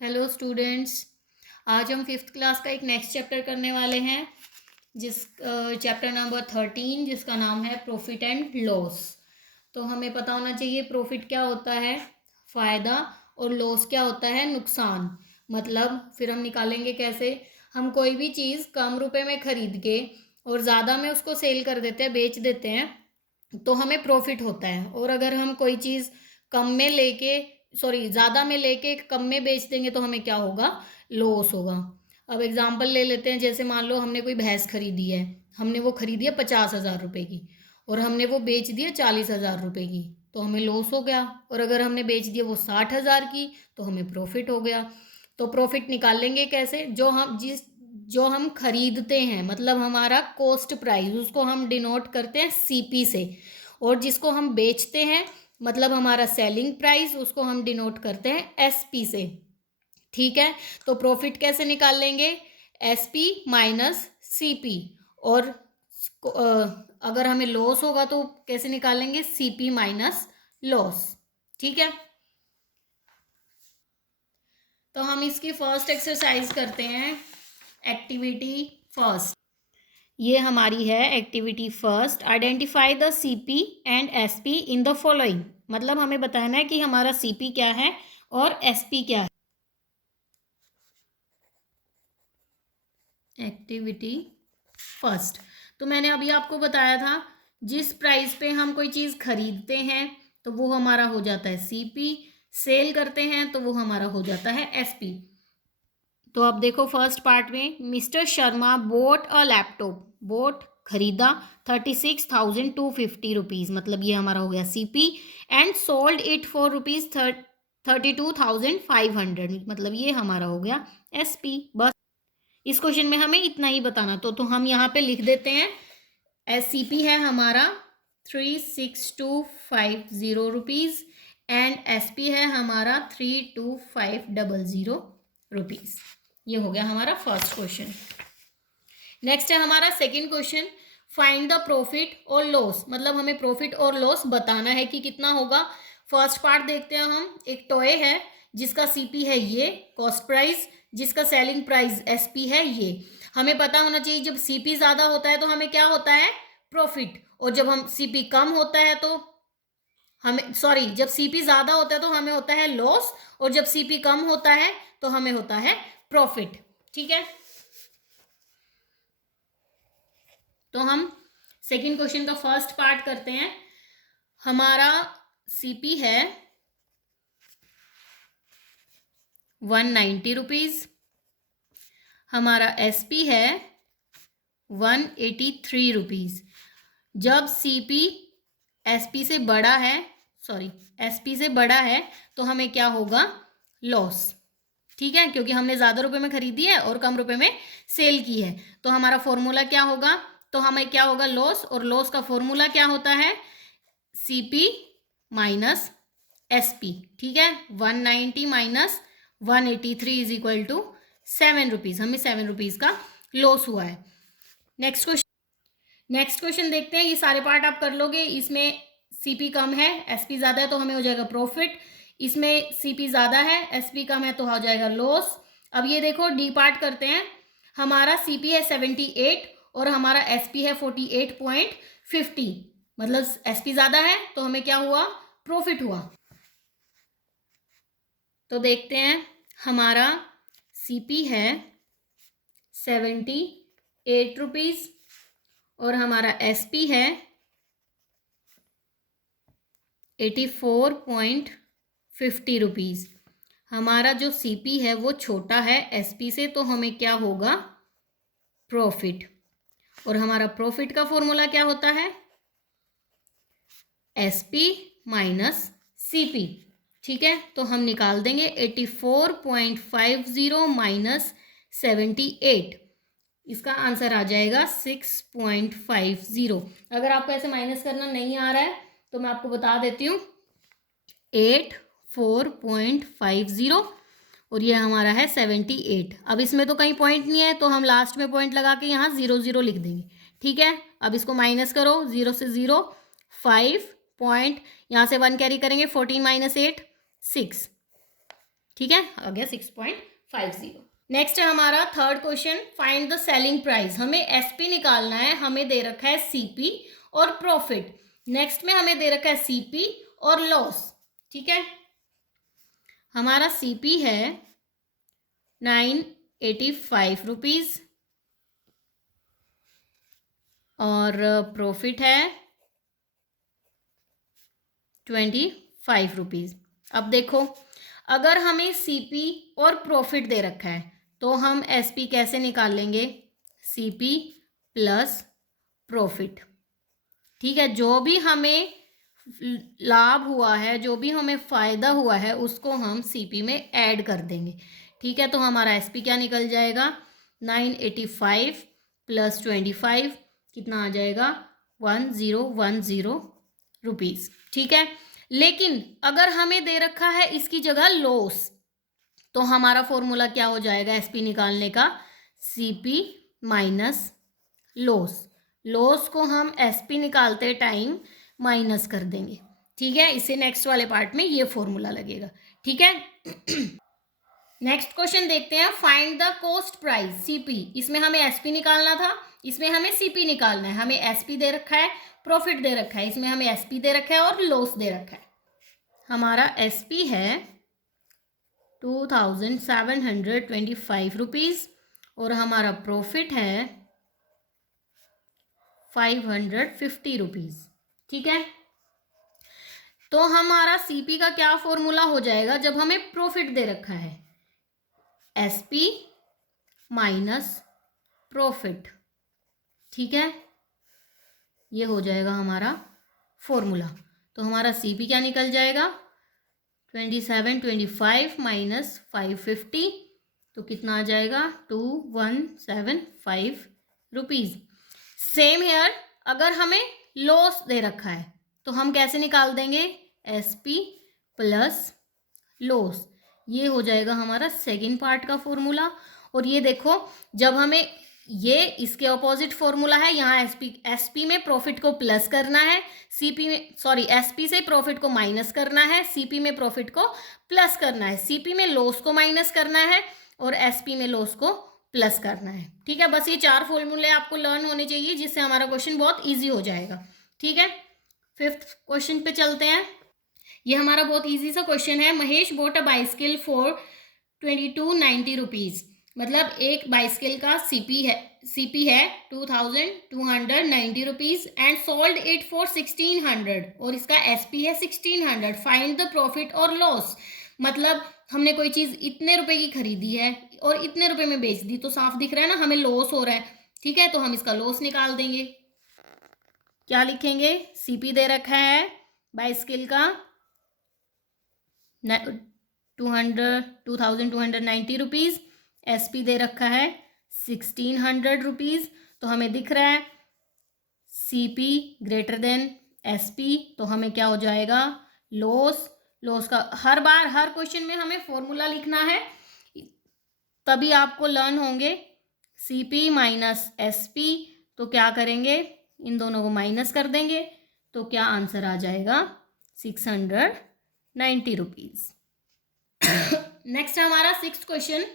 Hello students. आज हम fifth class का एक नेक्स्ट चैप्टर करने वाले हैं, चैप्टर नंबर 13, जिसका नाम है प्रॉफिट एंड लॉस। तो हमें पता होना चाहिए प्रॉफिट क्या होता है, फ़ायदा, और लॉस क्या होता है, नुकसान। मतलब फिर हम निकालेंगे कैसे। हम कोई भी चीज़ कम रुपए में ख़रीद के और ज़्यादा में उसको सेल कर देते हैं, बेच देते हैं, तो हमें प्रॉफिट होता है। और अगर हम कोई चीज़ कम में लेके ज़्यादा में लेके कम में बेच देंगे तो हमें क्या होगा, लॉस होगा। अब एग्जांपल ले लेते हैं, जैसे मान लो हमने कोई भैंस खरीदी है, हमने वो खरीदी है 50,000 रुपये की और हमने वो बेच दिया 40,000 रुपये की, तो हमें लॉस हो गया। और अगर हमने बेच दिया वो 60,000 की तो हमें प्रॉफिट हो गया। तो प्रॉफिट निकाल लेंगे कैसे, जो हम खरीदते हैं, मतलब हमारा कॉस्ट प्राइस, उसको हम डिनोट करते हैं सीपी से। और जिसको हम बेचते हैं, मतलब हमारा सेलिंग प्राइस, उसको हम डिनोट करते हैं एसपी से। ठीक है, तो प्रॉफिट कैसे निकाल लेंगे, एसपी माइनस सीपी। और अगर हमें लॉस होगा तो कैसे निकालेंगे, सीपी माइनस लॉस। ठीक है, तो हम इसकी फर्स्ट एक्सरसाइज करते हैं, एक्टिविटी फर्स्ट। ये हमारी है activity first. Identify the CP and SP in the following. मतलब हमें बताना है कि हमारा सीपी क्या है और एसपी क्या है। एक्टिविटी फर्स्ट, तो मैंने अभी आपको बताया था, जिस प्राइस पे हम कोई चीज़ खरीदते हैं तो वो हमारा हो जाता है सीपी, सेल करते हैं तो वो हमारा हो जाता है एसपी। तो अब देखो फर्स्ट पार्ट में, mister Sharma boat a laptop, boat खरीदा 36,250 रुपीज़, मतलब ये हमारा हो गया CP, and sold it for rupees 32,500, मतलब ये हमारा हो गया एसपी। बस इस क्वेश्चन में हमें इतना ही बताना। तो हम यहाँ पे लिख देते हैं, एससीपी है हमारा 36,250 रुपीज़ एंड एसपी है हमारा 32,500 रुपीज़। ये हो गया हमारा फर्स्ट क्वेश्चन। नेक्स्ट है हमारा second question, find the profit और लॉस। मतलब हमें प्रॉफिट और लॉस बताना है कि कितना होगा। फर्स्ट पार्ट देखते हैं हम, एक टॉय है जिसका सीपी है ये, कॉस्ट प्राइस, जिसका सेलिंग प्राइस एसपी है ये। हमें पता होना चाहिए जब सीपी ज्यादा होता है तो हमें क्या होता है, प्रॉफिट। और जब हम सीपी कम होता है तो जब सीपी ज्यादा होता है तो हमें होता है लॉस, और जब सीपी कम होता है तो हमें होता है प्रॉफिट। ठीक है, तो हम सेकंड क्वेश्चन का फर्स्ट पार्ट करते हैं। हमारा सीपी है 190 रुपीज़, हमारा एसपी है 183 रुपीज़। जब सीपी एसपी से बड़ा है, एसपी से बड़ा है तो हमें क्या होगा, लॉस। ठीक है, क्योंकि हमने ज़्यादा रुपए में खरीदी है और कम रुपए में सेल की है, तो हमारा फॉर्मूला क्या होगा, तो हमें क्या होगा, लॉस। और लॉस का फॉर्मूला क्या होता है, सीपी माइनस एसपी। ठीक है, 190 minus 183 is equal to 7 rupees. हमें 7 रुपीज़ का लॉस हुआ है। नेक्स्ट क्वेश्चन देखते हैं। ये सारे पार्ट आप कर लोगे। इसमें सीपी कम है, एसपी ज़्यादा है, तो हमें हो जाएगा प्रॉफिट। इसमें सीपी ज़्यादा है, एसपी कम है, तो हो जाएगा लॉस। अब ये देखो डी पार्ट करते हैं। हमारा सीपी है 78 और हमारा एसपी है 48.50, मतलब एसपी ज़्यादा है तो हमें क्या हुआ, प्रॉफिट हुआ। तो देखते हैं, हमारा सीपी है 78 रुपीज़ और हमारा एसपी है 84.50 रुपीज़। हमारा जो सीपी है वो छोटा है एसपी से, तो हमें क्या होगा, प्रॉफिट। और हमारा प्रॉफिट का फॉर्मूला क्या होता है, एसपी माइनस सीपी। ठीक है, तो हम निकाल देंगे 84.50 माइनस 78, इसका आंसर आ जाएगा 6.50। अगर आपको ऐसे माइनस करना नहीं आ रहा है तो मैं आपको बता देती हूँ, 84.50 और ये हमारा है 78। अब इसमें तो कहीं पॉइंट नहीं है तो हम लास्ट में पॉइंट लगा के यहाँ 00 लिख देंगे। ठीक है, अब इसको माइनस करो, 0 से 0, 5 पॉइंट, यहाँ से 1 कैरी करेंगे, 14 माइनस 8 6। ठीक है, आ गया 6.50। नेक्स्ट है हमारा third question, find the selling price. हमें एसपी निकालना है, हमें दे रखा है सीपी और प्रॉफिट। नेक्स्ट में हमें दे रखा है सीपी और लॉस। ठीक है, हमारा सीपी है 985 रुपीज और प्रॉफिट है 25 रुपीज। अब देखो, अगर हमें सीपी और प्रॉफिट दे रखा है तो हम एसपी कैसे निकाल लेंगे, सीपी प्लस प्रॉफिट। ठीक है, जो भी हमें लाभ हुआ है, जो भी हमें फायदा हुआ है, उसको हम सीपी में ऐड कर देंगे। ठीक है, तो हमारा एसपी क्या निकल जाएगा, 985 प्लस 25 कितना आ जाएगा, 1010 रुपीज। ठीक है, लेकिन अगर हमें दे रखा है इसकी जगह लॉस, तो हमारा फॉर्मूला क्या हो जाएगा एसपी निकालने का, सीपी माइनस लॉस। लॉस को हम एसपी निकालते टाइम माइनस कर देंगे। ठीक है, इसे नेक्स्ट वाले पार्ट में ये फॉर्मूला लगेगा। ठीक है, नेक्स्ट क्वेश्चन देखते हैं, find the cost price CP. इसमें हमें एसपी निकालना था, इसमें हमें सीपी निकालना है। हमें एसपी दे रखा है, प्रॉफिट दे रखा है, इसमें हमें एसपी दे रखा है और लॉस दे रखा है। हमारा एसपी है 2725 रुपीज और हमारा प्रॉफिट है 550 रुपीज। ठीक है, तो हमारा सीपी का क्या फॉर्मूला हो जाएगा, जब हमें प्रॉफिट दे रखा है, एसपी माइनस प्रॉफिट। ठीक है, ये हो जाएगा हमारा फॉर्मूला। तो हमारा सीपी क्या निकल जाएगा, 2725 माइनस 550, तो कितना आ जाएगा, 2175 रुपीज। सेम हेयर, अगर हमें लॉस दे रखा है तो हम कैसे निकाल देंगे, एसपी प्लस लॉस। ये हो जाएगा हमारा सेकेंड पार्ट का फॉर्मूला। और ये देखो, जब हमें ये इसके ऑपोजिट फॉर्मूला है, यहाँ एसपी में प्रॉफिट को प्लस करना है, सीपी में सॉरी एसपी से प्रॉफिट को माइनस करना है, सीपी में प्रॉफिट को प्लस करना है, सीपी में लॉस को माइनस करना है और एसपी में लॉस को प्लस करना है। ठीक है, बस ये 4 फॉर्मूले आपको लर्न होने चाहिए, जिससे हमारा क्वेश्चन बहुत ईजी हो जाएगा। ठीक है, फिफ्थ क्वेश्चन पे चलते हैं। ये हमारा बहुत ईजी सा क्वेश्चन है, Mahesh boat a bicycle for 2290 rupees. मतलब एक बाइसिकल का सीपी है 2290 rupees and sold it for 1600 और इसका एसपी है 1600। फाइंड द प्रॉफिट और लॉस। मतलब हमने कोई चीज इतने रुपए की खरीदी है और इतने रुपए में बेच दी, तो साफ दिख रहा है ना हमें लॉस हो रहा है। ठीक है, तो हम इसका लॉस निकाल देंगे। क्या लिखेंगे, सीपी दे रखा है बाइसिकल का 2290 रुपीज, एसपी दे रखा है 1600 रुपीज। तो हमें दिख रहा है सीपी ग्रेटर देन एसपी, तो हमें क्या हो जाएगा, लॉस। लॉस का हर बार हर क्वेश्चन में हमें फॉर्मूला लिखना है, तभी आपको लर्न होंगे। सीपी माइनस एसपी, तो क्या करेंगे, इन दोनों को माइनस कर देंगे, तो क्या आंसर आ जाएगा, 690 रुपीज। नेक्स्ट हमारा sixth question,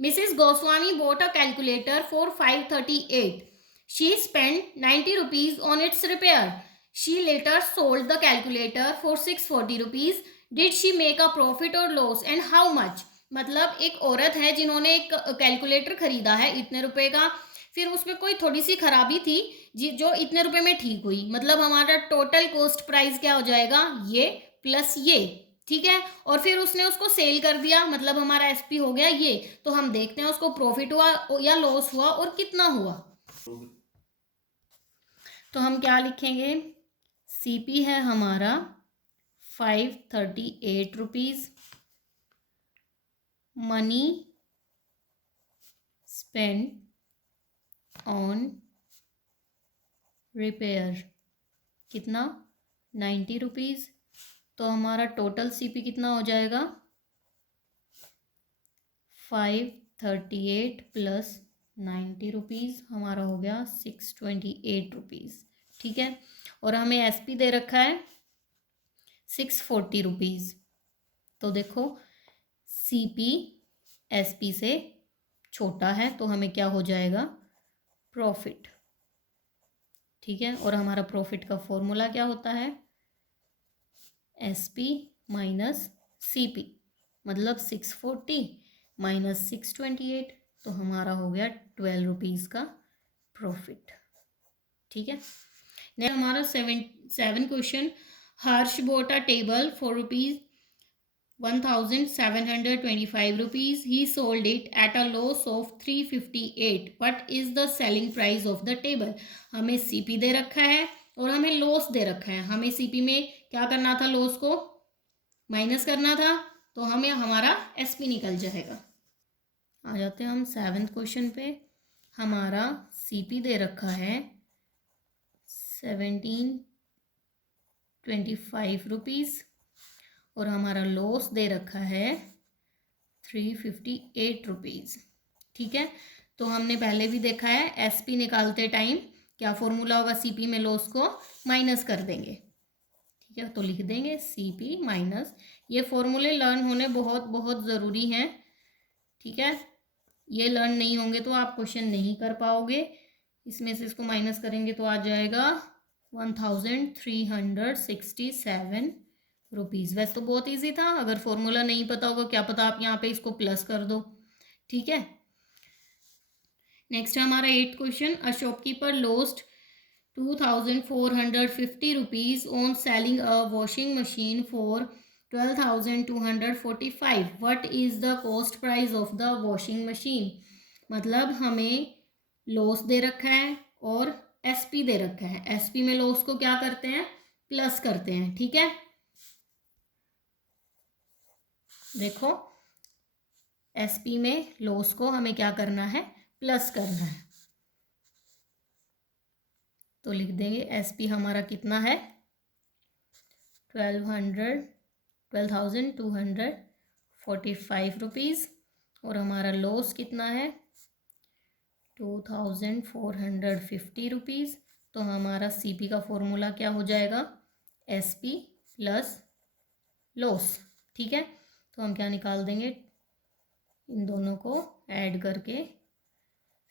Mrs Goswami bought a calculator for 538. She spent 90 rupees on its repair. She later sold the calculator for 640 rupees. Did she make a profit or loss and how much? मतलब एक औरत है जिन्होंने एक calculator खरीदा है इतने रुपए का, फिर उसमें कोई थोड़ी सी खराबी थी जो इतने रुपए में ठीक हुई। मतलब हमारा टोटल कॉस्ट प्राइस क्या हो जाएगा, ये प्लस ये। ठीक है, और फिर उसने उसको सेल कर दिया, मतलब हमारा एसपी हो गया ये। तो हम देखते हैं उसको प्रॉफिट हुआ या लॉस हुआ और कितना हुआ। तो हम क्या लिखेंगे, सीपी है हमारा 538 rupees, money spend on repair कितना, 90 रुपीज। तो हमारा टोटल सीपी कितना हो जाएगा, 538 प्लस 90 रुपीज़, हमारा हो गया 628 रुपीज़। ठीक है, और हमें एसपी दे रखा है 640 रुपीज़। तो देखो CP SP से छोटा है तो हमें क्या हो जाएगा, प्रॉफिट। ठीक है, और हमारा प्रॉफिट का फॉर्मूला क्या होता है, SP माइनस CP, मतलब 640 माइनस 628, तो हमारा हो गया 12 रुपीज़ का प्रॉफिट। ठीक है, नेक्स्ट हमारा 7 question, Harsh bought a table for ₹1,725. He sold it at a loss of 358. What is the selling price of the table? हमें CP दे रखा है और हमें लॉस दे रखा है। हमें CP में क्या करना था, लॉस को माइनस करना था, तो हमें हमारा SP निकल जाएगा। आ जाते हैं हम 7th क्वेश्चन पे। हमारा CP दे रखा है 1725 रुपीज़ और हमारा लॉस दे रखा है 358 रुपीज़। ठीक है, तो हमने पहले भी देखा है SP निकालते टाइम क्या फॉर्मूला होगा, CP में लॉस को माइनस कर देंगे। ठीक है, तो लिख देंगे CP माइनस, ये फॉर्मूले लर्न होने बहुत बहुत ज़रूरी हैं। ठीक है, ये लर्न नहीं होंगे तो आप क्वेश्चन नहीं कर पाओगे। इसमें से इसको माइनस करेंगे तो आ जाएगा 1367 रुपीज़। वैसे तो बहुत इजी था, अगर फॉर्मूला नहीं पता होगा क्या पता आप यहाँ पे इसको प्लस कर दो। ठीक है, नेक्स्ट हमारा 8th question, a shopkeeper lost 2,450 rupees on selling a washing machine for 12,245. What is the cost price of the washing machine? मतलब हमें लॉस दे रखा है और SP दे रखा है। SP में लॉस को क्या करते हैं, प्लस करते हैं। ठीक है, देखो SP में लॉस को हमें क्या करना है, प्लस करना है, तो लिख देंगे SP हमारा कितना है 12,245 रुपीज़ और हमारा लॉस कितना है 2,450 रुपीज़। तो हमारा CP का फॉर्मूला क्या हो जाएगा, SP प्लस लॉस। ठीक है, तो हम क्या निकाल देंगे, इन दोनों को ऐड करके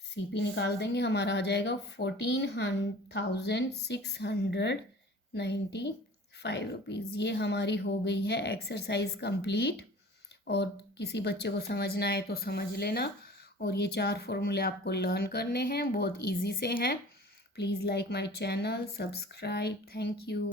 CP निकाल देंगे, हमारा आ जाएगा 14,695 रुपीज़। ये हमारी हो गई है एक्सरसाइज कंप्लीट, और किसी बच्चे को समझना है तो समझ लेना। और ये 4 फॉर्मूले आपको लर्न करने हैं, बहुत इजी से हैं। Please like my channel, subscribe, thank you.